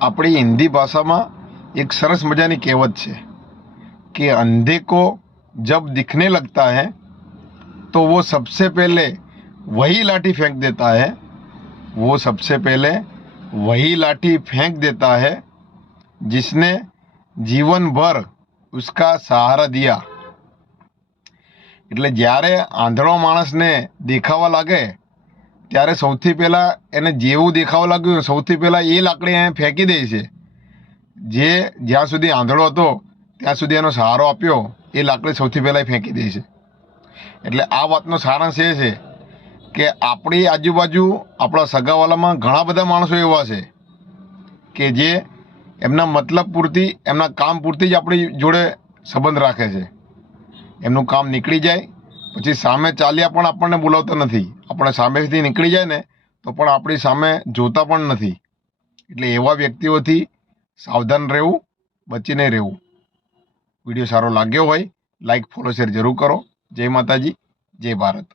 આપણી हिंदी भाषा में एक सरस मजानी कहेवत है कि अंधे को जब दिखने लगता है तो वो सबसे पहले वही लाठी फेंक देता है, वो सबसे पहले वही लाठी फेंक देता है जिसने जीवन भर उसका सहारा दिया। એટલે જ્યારે આંધળો માણસને દેખાવા લાગે ત્યારે સૌથી પહેલાં એને જેવું દેખાવા લાગ્યું સૌથી પહેલાં એ લાકડી એને ફેંકી દે છે જે જ્યાં સુધી આંધળો હતો ત્યાં સુધી એનો સહારો આપ્યો એ લાકડી સૌથી પહેલાં ફેંકી દે છે। એટલે આ વાતનો સારાંશ એ છે કે આપણી આજુબાજુ આપણા સગાવાલામાં ઘણા બધા માણસો એવા છે કે જે એમના મતલબ પૂરતી એમના કામ પૂરતી જ આપણી જોડે સંબંધ રાખે છે। એમનું કામ નીકળી જાય પછી સામે ચાલ્યા પણ આપણને બોલાવતા નથી, આપણે સામેથી નીકળી જાય ને તો પણ આપણી સામે જોતા પણ નથી। એટલે એવા વ્યક્તિઓથી સાવધાન રહેવું, બચીને રહેવું। વિડીયો સારો લાગ્યો હોય લાઈક ફોલો શેર જરૂર કરો। જય માતાજી, જય ભારત।